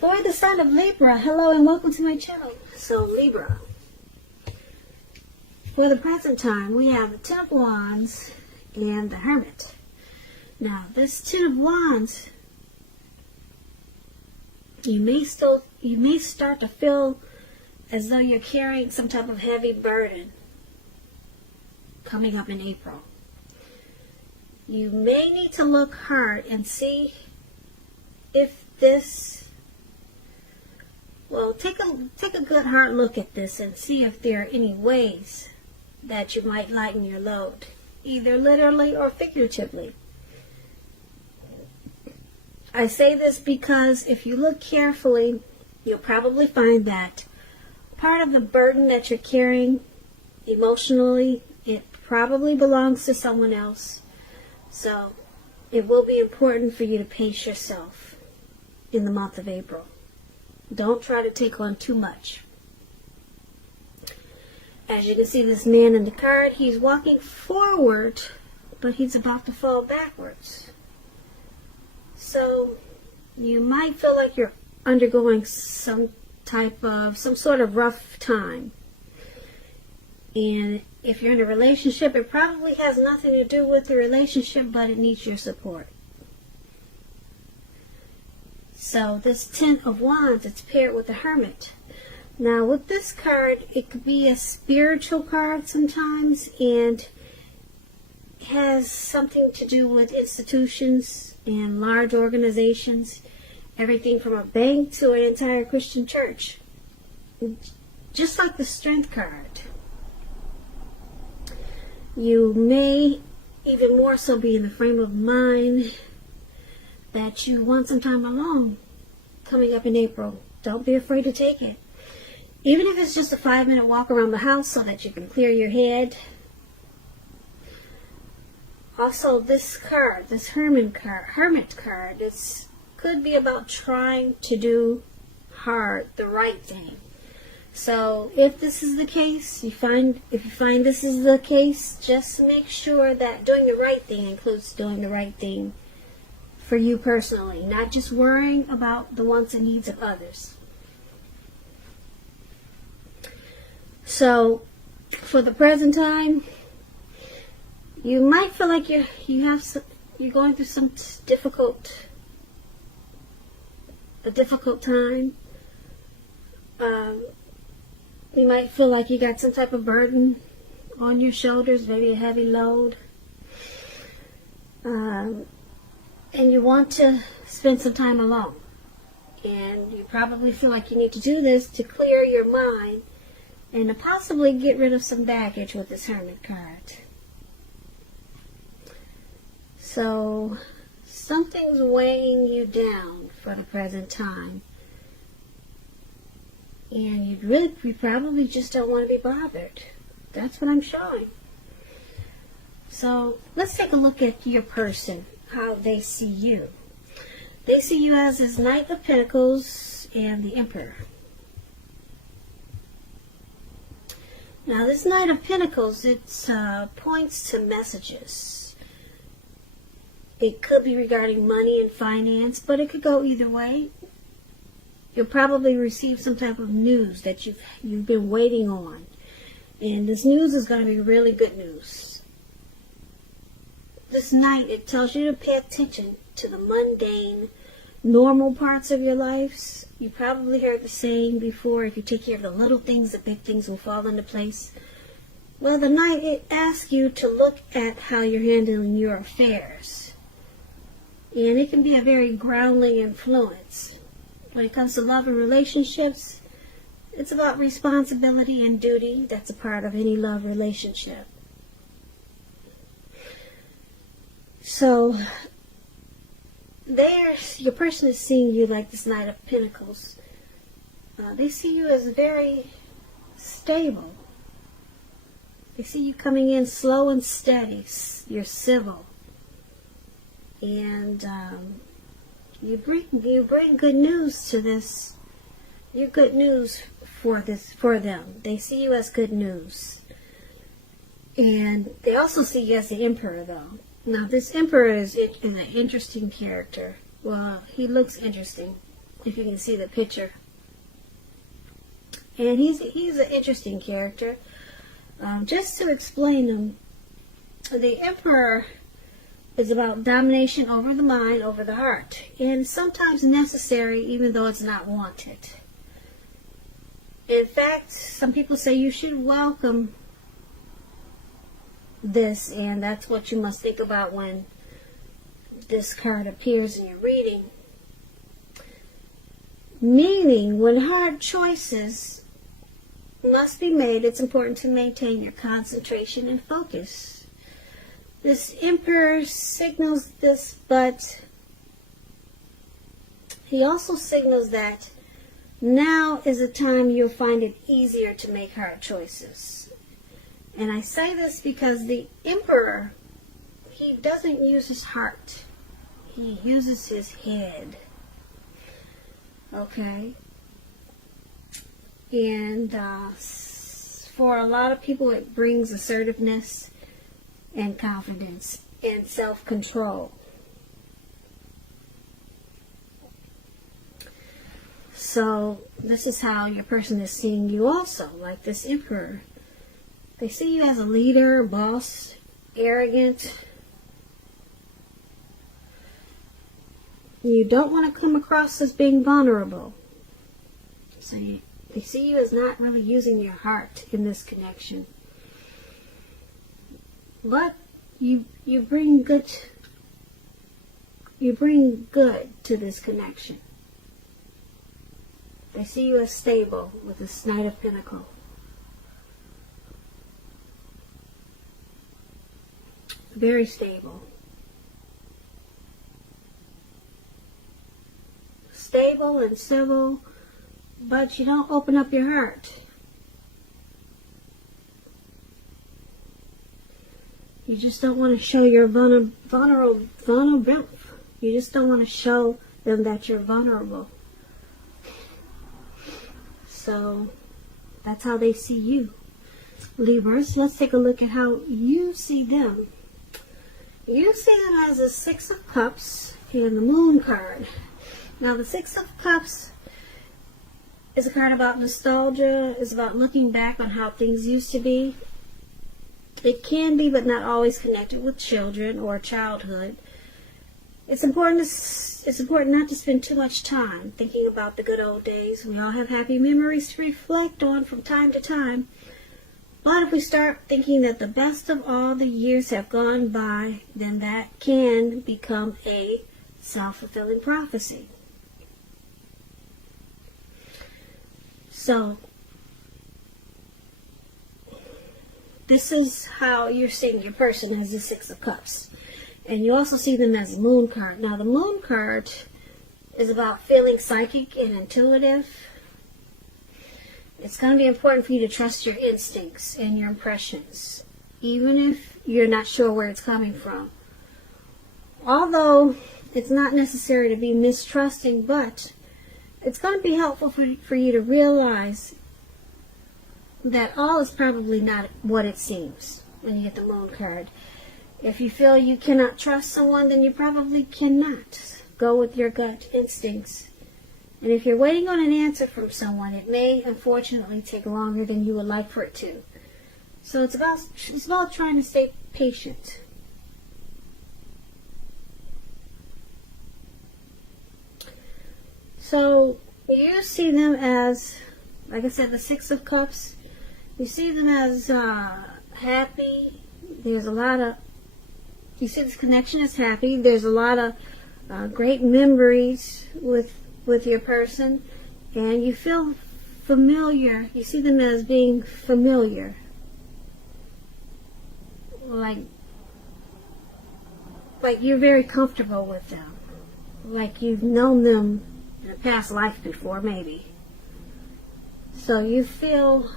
For the sign of Libra, hello and welcome to my channel. So Libra, for the present time, we have the Ten of Wands and the Hermit. Now, this Ten of Wands, you may start to feel as though you're carrying some type of heavy burden coming up in April. You may need to look hard and see if this, well, take a good hard look at this and see if there are any ways that you might lighten your load, either literally or figuratively. I say this because if you look carefully, you'll probably find that part of the burden that you're carrying emotionally, it probably belongs to someone else. So it will be important for you to pace yourself in the month of April. Don't try to take on too much. As you can see, this man in the card, he's walking forward, but he's about to fall backwards. So you might feel like you're undergoing some sort of rough time. And if you're in a relationship, it probably has nothing to do with the relationship, but it needs your support. So this Ten of Wands, it's paired with the Hermit. Now with this card, it could be a spiritual card sometimes, and has something to do with institutions and large organizations, everything from a bank to an entire Christian church. Just like the Strength card. You may even more so be in the frame of mind that you want some time alone coming up in April. Don't be afraid to take it. Even if it's just a 5-minute walk around the house so that you can clear your head. Also, this card, this Hermit card, it could be about trying to do the right thing. So if this is the case, if you find this is the case, just make sure that doing the right thing includes doing the right thing for you personally, not just worrying about the wants and needs of others. So for the present time, you might feel like you're going through some a difficult time. You might feel like you got some type of burden on your shoulders, maybe a heavy load. And you want to spend some time alone. And you probably feel like you need to do this to clear your mind and to possibly get rid of some baggage with this Hermit card. So something's weighing you down for the present time. And you probably just don't want to be bothered. That's what I'm showing. So let's take a look at your person, how they see you. They see you as this Knight of Pentacles and the Emperor. Now this Knight of Pentacles, it points to messages. It could be regarding money and finance, but it could go either way. You'll probably receive some type of news that you've been waiting on. And this news is going to be really good news. This Knight, it tells you to pay attention to the mundane, normal parts of your lives. You probably heard the saying before, if you take care of the little things, the big things will fall into place. Well, the Knight, it asks you to look at how you're handling your affairs. And it can be a very grounding influence. When it comes to love and relationships, it's about responsibility and duty. That's a part of any love relationship. So, your person is seeing you like this Knight of Pentacles. They see you as very stable. They see you coming in slow and steady. You're civil. And you bring good news to this. You're good news for them. They see you as good news. And they also see you as the Emperor, though. Now, this Emperor is an interesting character. Well, he looks interesting. if you can see the picture. And he's an interesting character. Just to explain him, the Emperor is about domination over the mind, over the heart, and sometimes necessary even though it's not wanted. In fact, some people say you should welcome this, and that's what you must think about when this card appears in your reading. Meaning, when hard choices must be made, it's important to maintain your concentration and focus. This Emperor signals this, but he also signals that now is a time you'll find it easier to make hard choices. And I say this because the Emperor, he doesn't use his heart. He uses his head. Okay? And for a lot of people, it brings assertiveness and confidence and self-control. So this is how your person is seeing you also, like this Emperor. They see you as a leader, boss, arrogant. You don't want to come across as being vulnerable. So they see you as not really using your heart in this connection. But you bring good to this connection. They see you as stable with this Knight of Pentacles. Very stable. Stable and civil, but you don't open up your heart. You just don't want to show your vulnerable. You just don't want to show them that you're vulnerable. So that's how they see you. Libras, let's take a look at how you see them. You see them as a Six of Cups and the Moon card. Now the Six of Cups is a card about nostalgia. It's about looking back on how things used to be. It can be, but not always, connected with children or childhood. It's important not to spend too much time thinking about the good old days. We all have happy memories to reflect on from time to time. But if we start thinking that the best of all the years have gone by, then that can become a self-fulfilling prophecy. So, this is how you're seeing your person, as the Six of Cups. And you also see them as a Moon card. Now, the Moon card is about feeling psychic and intuitive. It's going to be important for you to trust your instincts and your impressions, even if you're not sure where it's coming from. Although it's not necessary to be mistrusting, but it's going to be helpful for you to realize that all is probably not what it seems when you get the Moon card. If you feel you cannot trust someone, then you probably cannot. Go with your gut instincts. And if you're waiting on an answer from someone, it may unfortunately take longer than you would like for it to. So it's about trying to stay patient. So you see them as, like I said, the Six of Cups. You see them as happy. There's a lot of, you see this connection as happy. There's a lot of great memories with your person, and you feel familiar. You see them as being familiar, like you're very comfortable with them, like you've known them in a past life before, maybe. So you feel,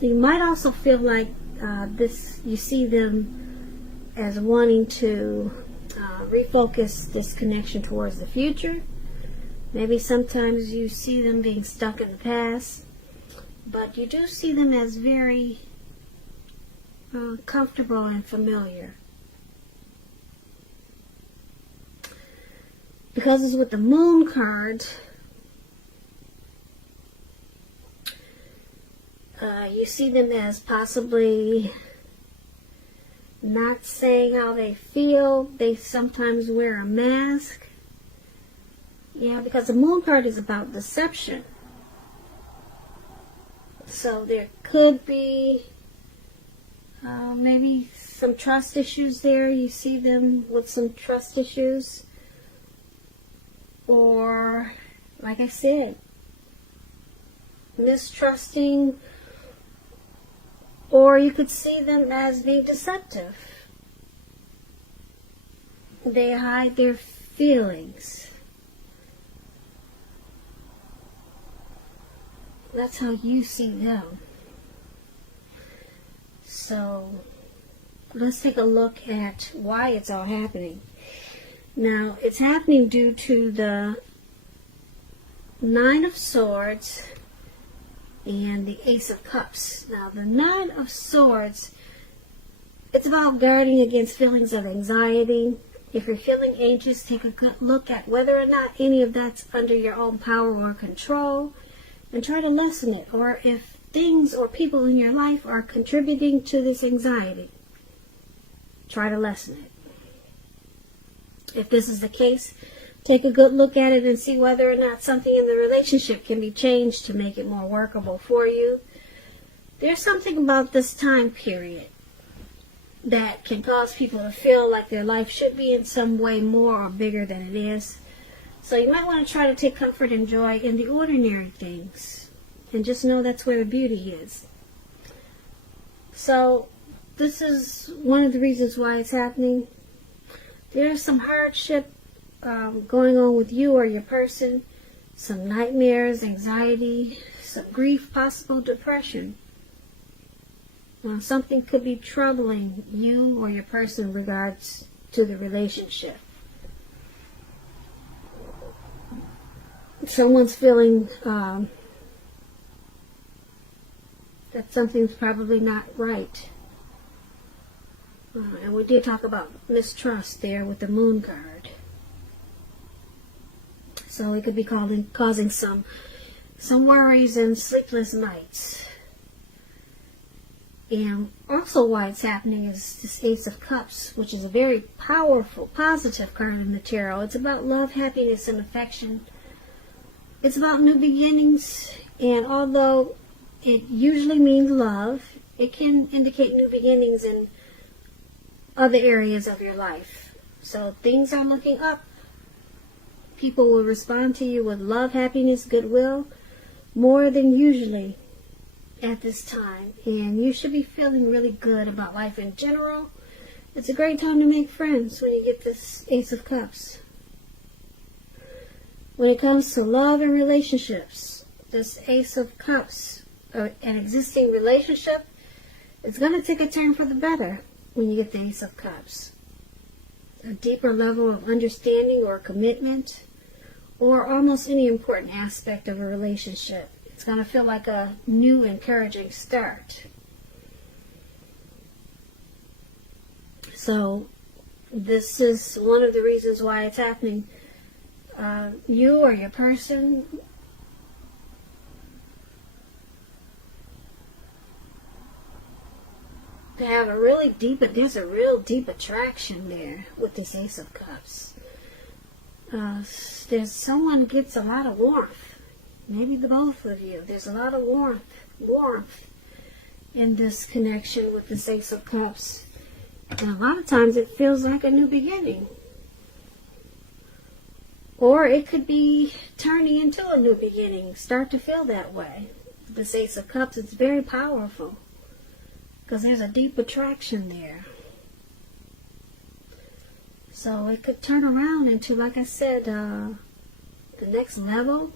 you might also feel like you see them as wanting to refocus this connection towards the future. Maybe sometimes you see them being stuck in the past, but you do see them as very comfortable and familiar. because it's with the Moon card, you see them as possibly not saying how they feel. They sometimes wear a mask. Yeah, because the Moon card is about deception. So there could be maybe some trust issues there. You see them with some trust issues. Or, like I said, mistrusting. Or you could see them as being deceptive. They hide their feelings. That's how you see them. So, let's take a look at why it's all happening. Now, it's happening due to the Nine of Swords and the Ace of Cups. Now, the Nine of Swords, it's about guarding against feelings of anxiety. If you're feeling anxious, take a good look at whether or not any of that's under your own power or control, and try to lessen it. Or if things or people in your life are contributing to this anxiety, try to lessen it. If this is the case, take a good look at it and see whether or not something in the relationship can be changed to make it more workable for you. There's something about this time period that can cause people to feel like their life should be in some way more or bigger than it is. So you might want to try to take comfort and joy in the ordinary things. And just know that's where the beauty is. So this is one of the reasons why it's happening. There's some hardship going on with you or your person. Some nightmares, anxiety, some grief, possible depression. Something could be troubling you or your person in regards to the relationship. Someone's feeling that something's probably not right. And we did talk about mistrust there with the Moon card. So it could be causing some worries and sleepless nights. And also why it's happening is this Ace of Cups, which is a very powerful, positive card in the tarot. It's about love, happiness, and affection. It's about new beginnings, and although it usually means love, it can indicate new beginnings in other areas of your life. So things are looking up. People will respond to you with love, happiness, goodwill, more than usually at this time. And you should be feeling really good about life in general. It's a great time to make friends when you get this Ace of Cups. When it comes to love and relationships, this Ace of Cups, an existing relationship, it's going to take a turn for the better when you get the Ace of Cups. A deeper level of understanding or commitment, or almost any important aspect of a relationship. It's going to feel like a new, encouraging start. So, this is one of the reasons why it's happening. You or your person to have a really deep, there's a real deep attraction there with this Ace of Cups. There's someone gets a lot of warmth. Maybe the both of you. There's a lot of warmth in this connection with this Ace of Cups. And a lot of times it feels like a new beginning. Or it could be turning into a new beginning. Start to feel that way. This Ace of Cups, it's very powerful. Because there's a deep attraction there. So it could turn around into, like I said, the next level.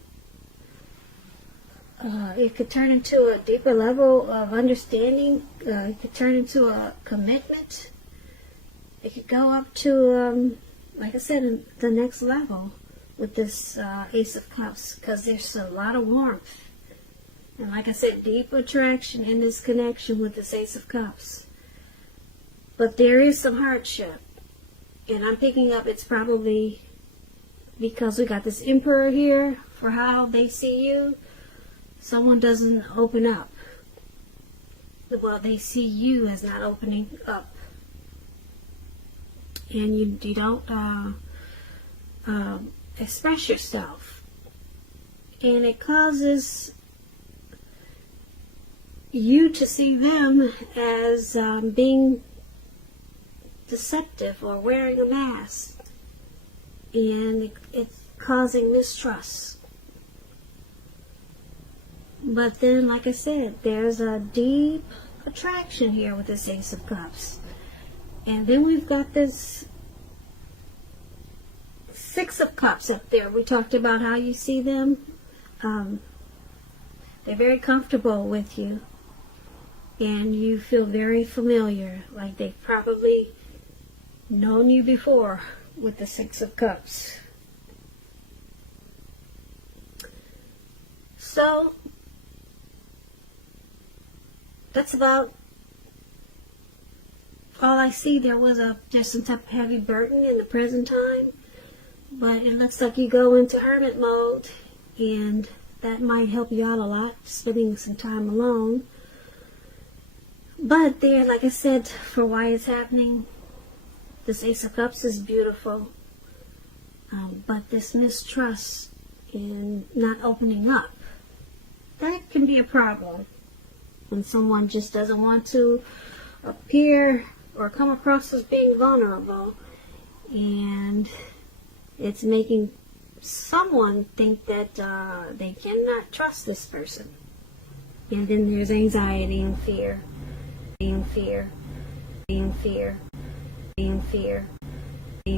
It could turn into a deeper level of understanding. It could turn into a commitment. It could go up to, like I said, the next level with this Ace of Cups, because there's a lot of warmth. And like I said, deep attraction in this connection with this Ace of Cups. But there is some hardship. And I'm picking up it's probably because we got this Emperor here for how they see you. Someone doesn't open up. Well, they see you as not opening up. And you don't express yourself. And it causes you to see them as being deceptive or wearing a mask. And it's causing mistrust. But then, like I said, there's a deep attraction here with this Ace of Cups. And then we've got this Six of Cups up there. We talked about how you see them. They're very comfortable with you. And you feel very familiar, like they've probably known you before with the Six of Cups. So, that's about all I see. There's some type of heavy burden in the present time, but it looks like you go into hermit mode, and that might help you out a lot, spending some time alone. But there, like I said, for why it's happening, this Ace of Cups is beautiful, but this mistrust and not opening up, that can be a problem when someone just doesn't want to appear or come across as being vulnerable, and it's making someone think that they cannot trust this person. And then there's anxiety and fear, and fear, and fear, and fear.